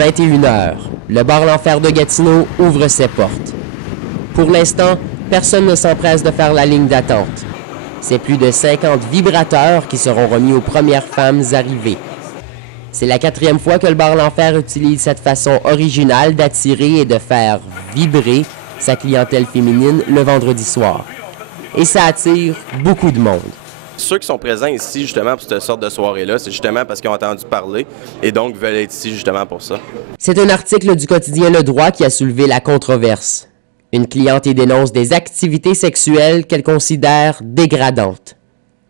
21 h, le bar L'Enfer de Gatineau ouvre ses portes. Pour l'instant, personne ne s'empresse de faire la ligne d'attente. C'est plus de 50 vibrateurs qui seront remis aux premières femmes arrivées. C'est la 4e fois que le bar L'Enfer utilise cette façon originale d'attirer et de faire vibrer sa clientèle féminine le vendredi soir. Et ça attire beaucoup de monde. Ceux qui sont présents ici justement pour cette sorte de soirée-là, c'est justement parce qu'ils ont entendu parler et donc veulent être ici justement pour ça. C'est un article du quotidien Le Droit qui a soulevé la controverse. Une cliente y dénonce des activités sexuelles qu'elle considère dégradantes.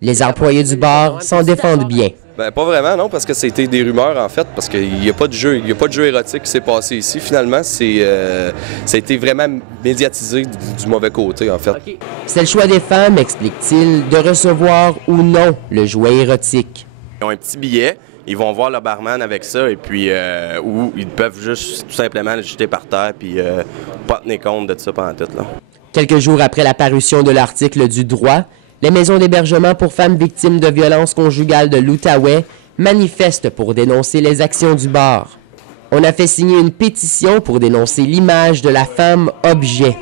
Les employés du bar s'en défendent bien. Ben, pas vraiment, non, parce que c'était des rumeurs, en fait, parce qu'il n'y a pas de jeu, érotique qui s'est passé ici. Finalement, ça a été vraiment médiatisé du mauvais côté, en fait. C'est le choix des femmes, explique-t-il, de recevoir ou non le jouet érotique. Ils ont un petit billet, ils vont voir le barman avec ça, et puis, ou ils peuvent juste tout simplement le jeter par terre, puis pas tenir compte de ça pendant tout, là. Quelques jours après la parution de l'article du Droit, les maisons d'hébergement pour femmes victimes de violences conjugales de l'Outaouais manifestent pour dénoncer les actions du bar. On a fait signer une pétition pour dénoncer l'image de la femme objet.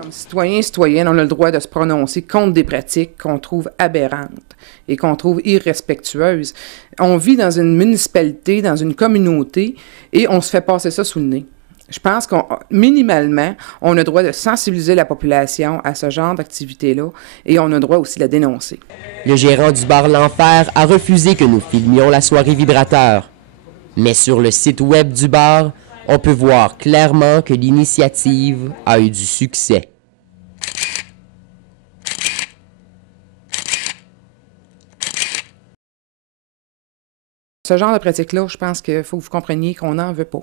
Comme citoyens et citoyennes, on a le droit de se prononcer contre des pratiques qu'on trouve aberrantes et qu'on trouve irrespectueuses. On vit dans une municipalité, dans une communauté, et on se fait passer ça sous le nez. Je pense minimalement, on a le droit de sensibiliser la population à ce genre d'activité-là et on a le droit aussi de la dénoncer. Le gérant du bar L'Enfer a refusé que nous filmions la soirée vibrateur. Mais sur le site web du bar, on peut voir clairement que l'initiative a eu du succès. Ce genre de pratique-là, je pense qu'il faut que vous compreniez qu'on n'en veut pas.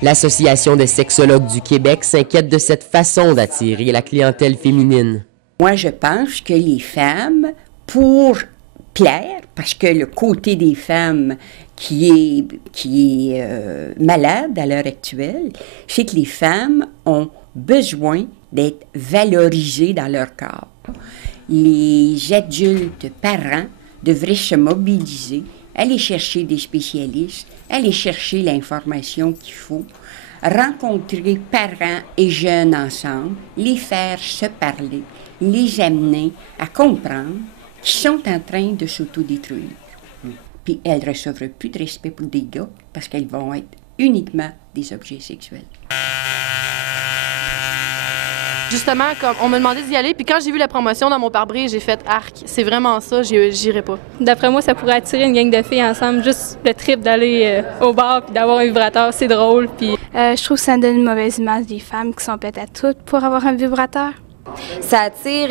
L'Association des sexologues du Québec s'inquiète de cette façon d'attirer la clientèle féminine. Moi, je pense que les femmes, pour plaire, parce que le côté des femmes qui est malade à l'heure actuelle, c'est que les femmes ont besoin d'être valorisées dans leur corps. Les adultes, parents, devraient se mobiliser, aller chercher des spécialistes, aller chercher l'information qu'il faut, rencontrer parents et jeunes ensemble, les faire se parler, les amener à comprendre qu'ils sont en train de s'autodétruire. Puis elles ne recevront plus de respect pour des gars parce qu'elles vont être uniquement des objets sexuels. Justement, comme on m'a demandé d'y aller, puis quand j'ai vu la promotion dans mon pare-brise, j'ai fait arc. C'est vraiment ça, j'irai pas. D'après moi, ça pourrait attirer une gang de filles ensemble. Juste le trip d'aller au bar puis d'avoir un vibrateur, c'est drôle. Puis je trouve que ça donne une mauvaise image des femmes qui sont peut-être toutes pour avoir un vibrateur. Ça attire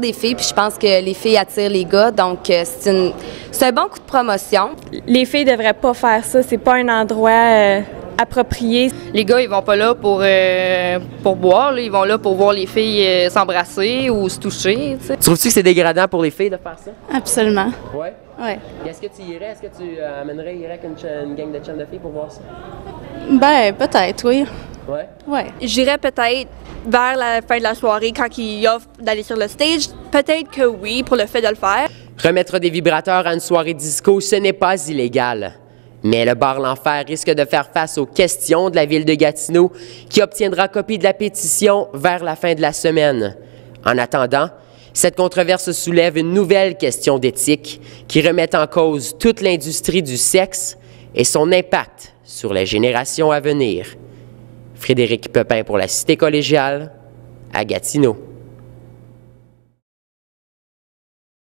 des filles, puis je pense que les filles attirent les gars, donc c'est un bon coup de promotion. les filles devraient pas faire ça. C'est pas un endroit approprié. Les gars, ils vont pas là pour boire, là. Ils vont là pour voir les filles s'embrasser ou se toucher. T'sais. Trouves-tu que c'est dégradant pour les filles de faire ça? Absolument. Ouais? Ouais. Est-ce que tu irais? Est-ce que tu amènerais une gang de chums de filles pour voir ça? Ben, peut-être, oui. Ouais? Ouais. J'irais peut-être vers la fin de la soirée quand ils offrent d'aller sur le stage. Peut-être que oui, pour le fait de le faire. Remettre des vibrateurs à une soirée disco, ce n'est pas illégal. Mais le bar L'Enfer risque de faire face aux questions de la ville de Gatineau qui obtiendra copie de la pétition vers la fin de la semaine. En attendant, cette controverse soulève une nouvelle question d'éthique qui remet en cause toute l'industrie du sexe et son impact sur les générations à venir. Frédéric Pepin pour la Cité collégiale, à Gatineau.